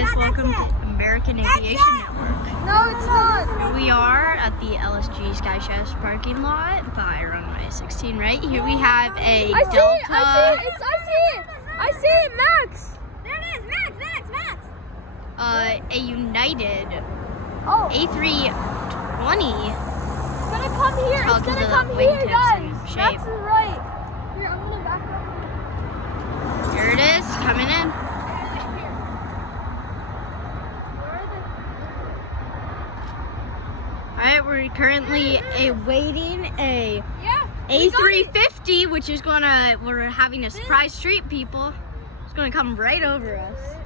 guys, welcome to American Aviation Network. No, it's not. Here we are at the LSG Sky Chefs parking lot by runway 16. Right here we have a Delta. I see it, Max. There it is, Max. A United It's A320. gonna come here. Tell It's to gonna the come here, wingtips guys. and Max shape. is right. Here, I'm gonna back up. Here it is, coming in. Alright, we're currently awaiting a A350, which is we're having a surprise treat, people. It's gonna come right over us.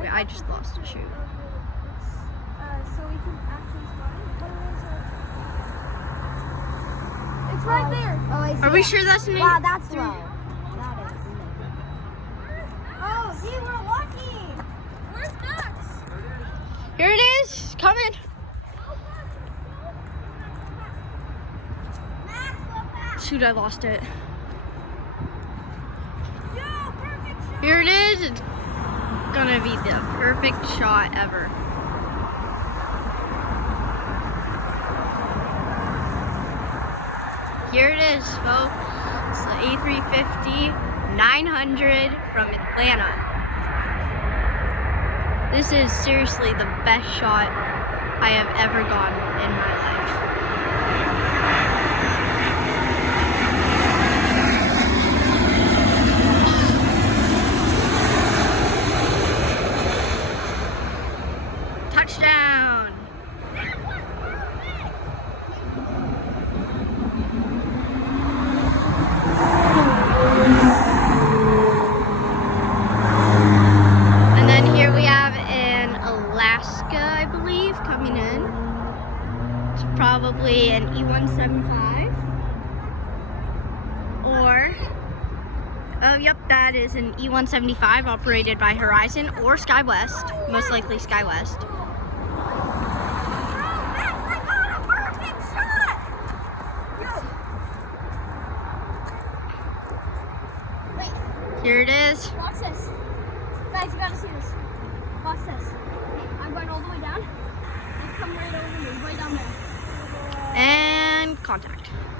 Wait, I just lost a shoe. So we can actually spot it. It's right there. Oh, I see Are we it. sure that's an Wow, A3? that's low. That is. Oh, see, we're lucky. Where's Max? Here it is, coming. Shoot, I lost it. Here it is. It's gonna be the perfect shot ever. Here it is, folks. It's the A350-900 from Atlanta. This is seriously the best shot I have ever gotten in my life. Touchdown! And then here we have an Alaska, I believe, coming in. It's probably an E175. Or, oh yep, that is an E175 operated by Horizon or SkyWest. Most likely SkyWest. Here it is. Watch this. Guys, you gotta see this. Watch this. I'm going all the way down. Let's come right over me, right down there. And contact.